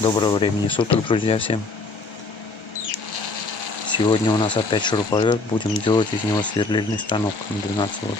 Доброго времени суток, друзья, всем. Сегодня у нас опять шуруповерт. Будем делать из него сверлильный станок на 12 вольт.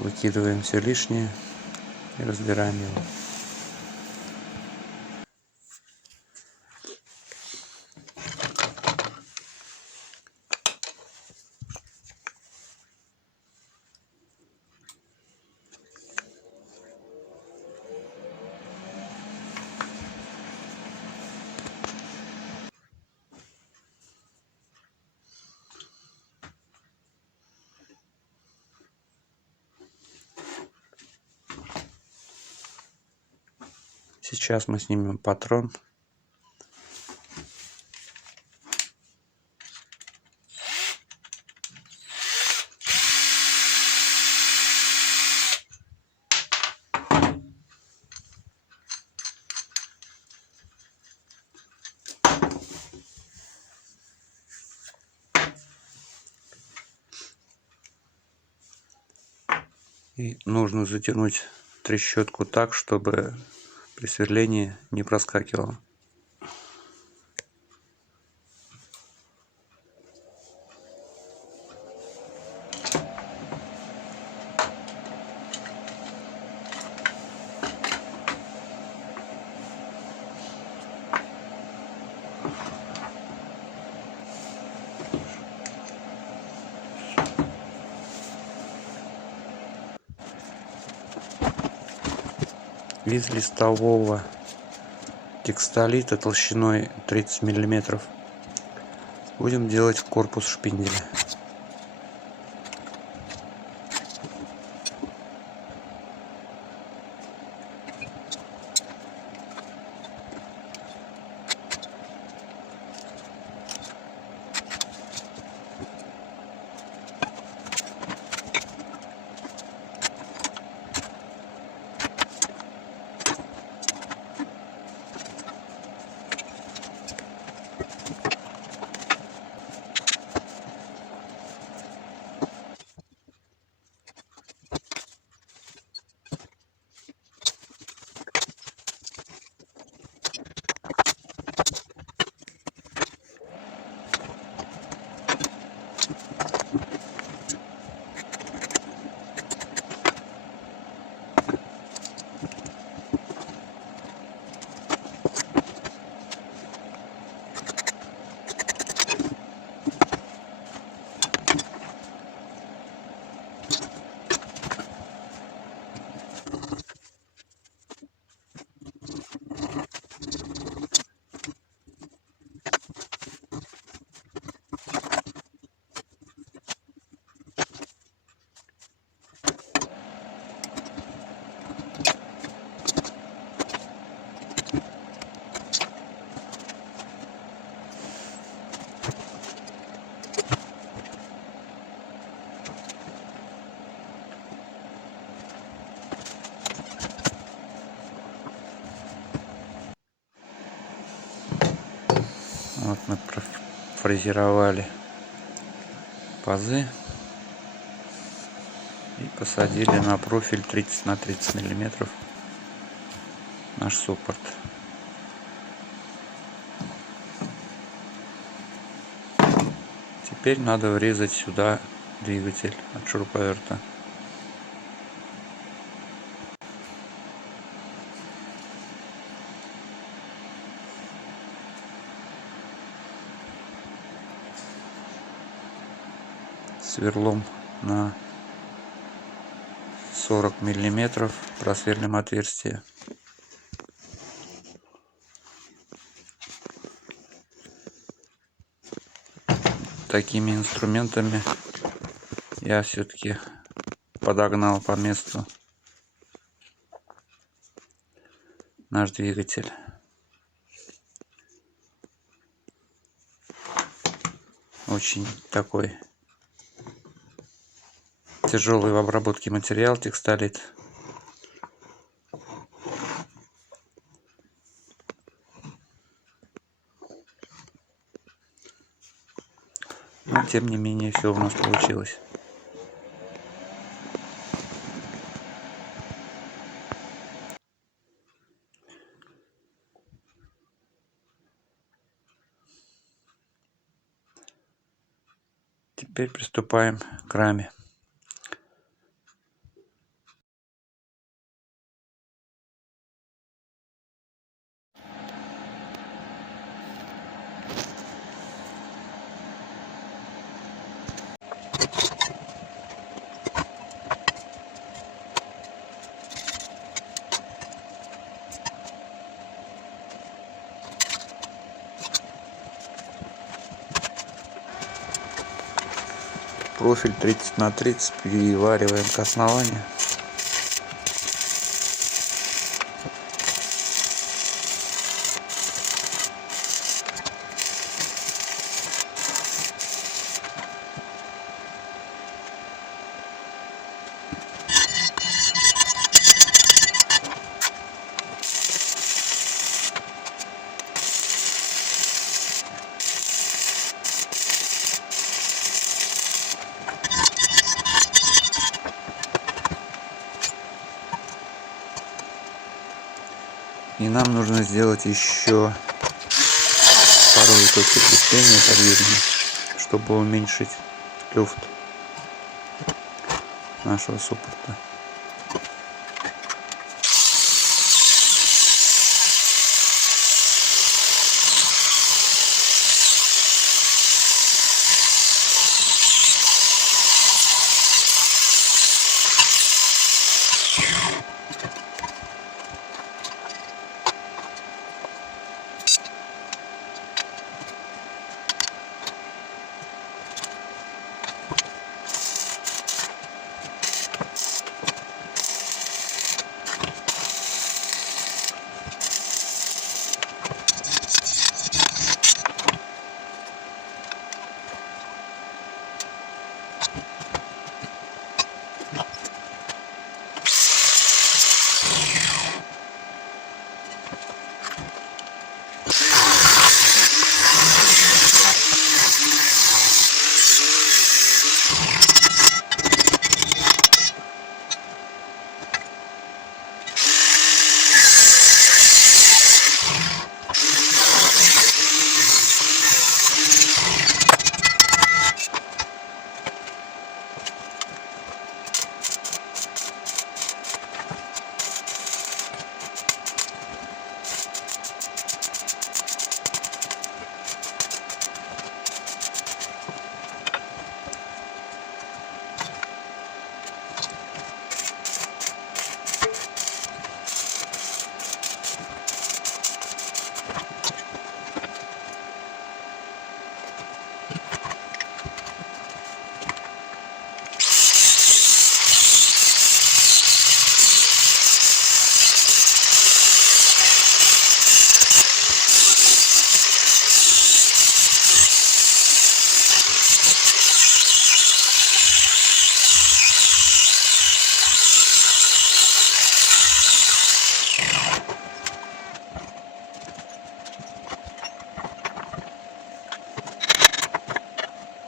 Выкидываем все лишнее и разбираем его. Сейчас мы снимем патрон. И нужно затянуть трещотку так, чтобы при сверлении не проскакивало. Из листового текстолита толщиной 30 мм будем делать корпус шпинделя. Вот мы профрезеровали пазы и посадили на профиль 30 на 30 миллиметров наш суппорт. Теперь надо врезать сюда двигатель от шуруповерта. Сверлом на 40 миллиметров просверлим отверстие. Такими инструментами я все-таки подогнал по месту наш двигатель. Очень такой тяжелый в обработке материал текстолит. Но тем не менее все у нас получилось. Теперь приступаем к раме. Профиль 30×30 перевариваем к основанию. И нам нужно сделать еще пару точек крепления подвижными, чтобы уменьшить люфт нашего суппорта.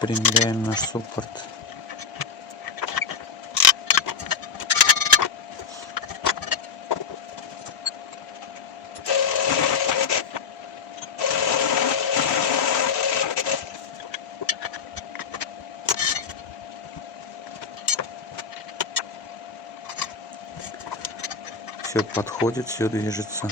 Примеряем наш суппорт. Все подходит, все движется.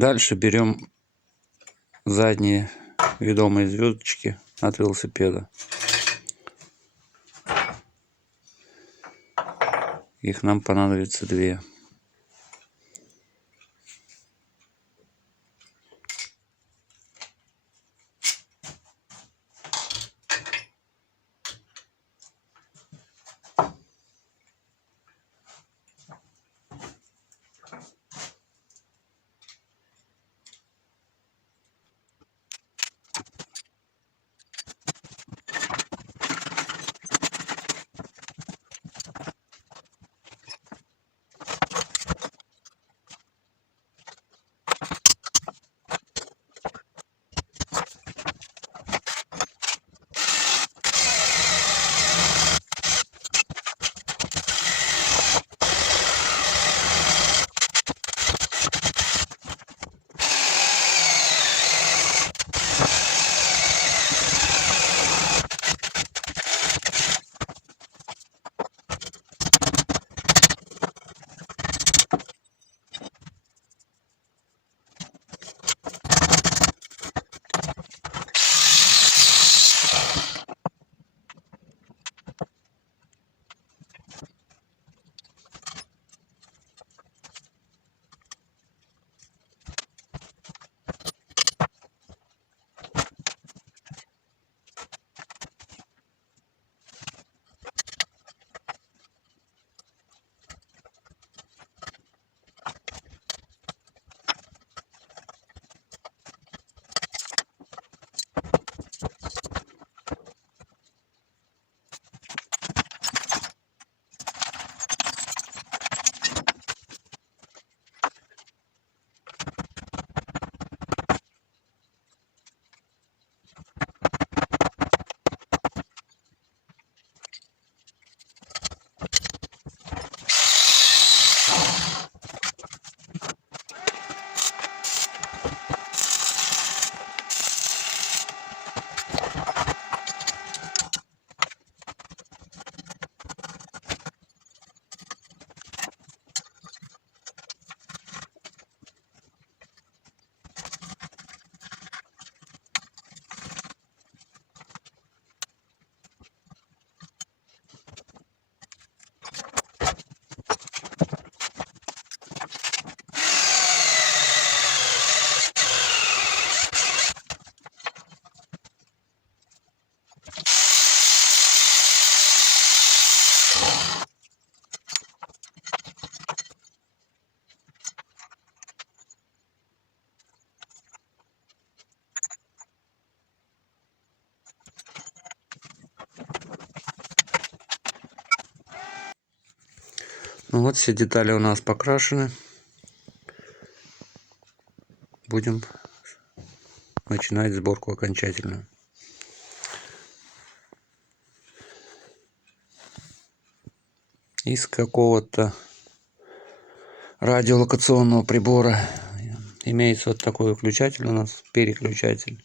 Дальше берем задние ведомые звездочки от велосипеда. Их нам понадобится 2. Ну вот, все детали у нас покрашены. Будем начинать сборку окончательную. Из какого-то радиолокационного прибора имеется вот такой выключатель у нас, переключатель.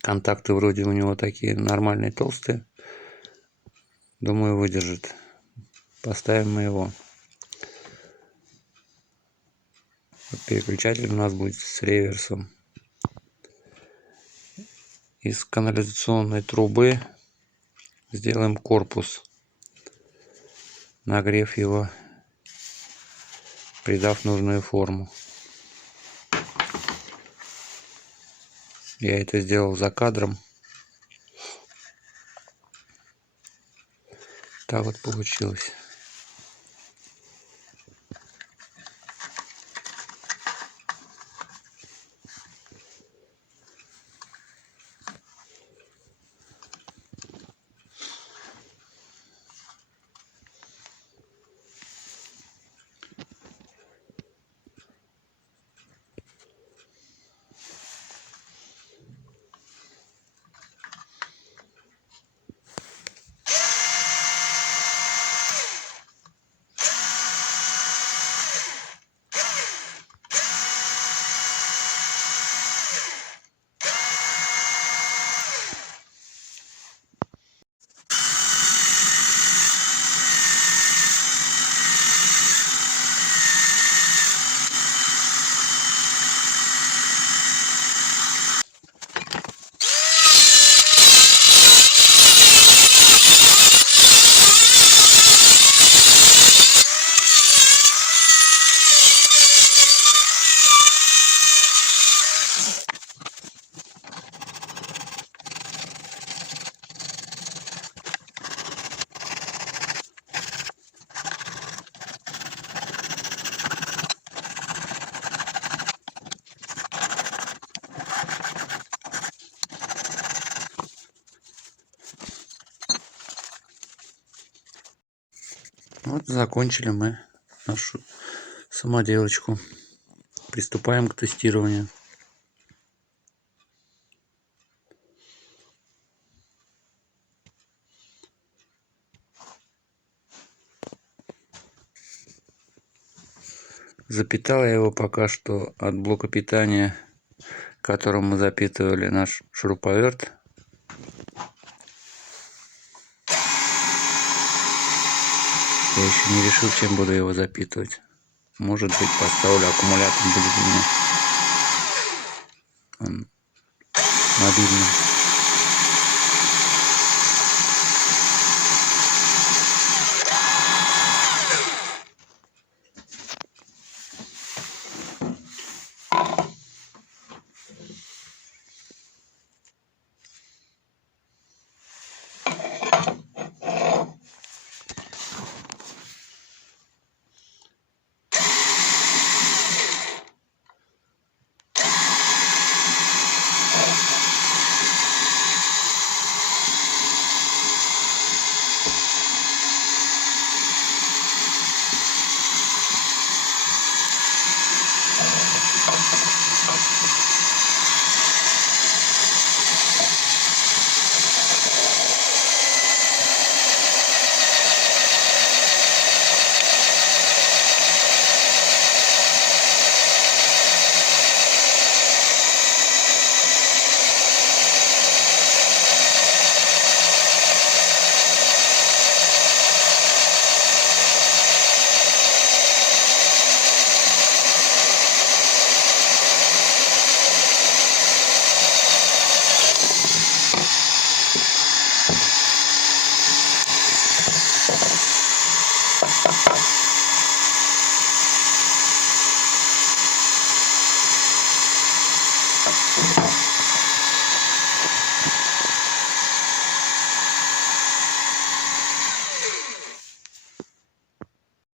Контакты вроде у него такие нормальные, толстые. Думаю, выдержит. Поставим мы его. Переключатель у нас будет с реверсом. Из канализационной трубы сделаем корпус, нагрев его, придав нужную форму. Я это сделал за кадром. Так вот получилось. Вот закончили мы нашу самоделочку. Приступаем к тестированию. Запитал я его пока что от блока питания, которым мы запитывали наш шуруповерт. Я еще не решил, чем буду его запитывать. Может быть, поставлю аккумулятор, будет у меня он мобильный.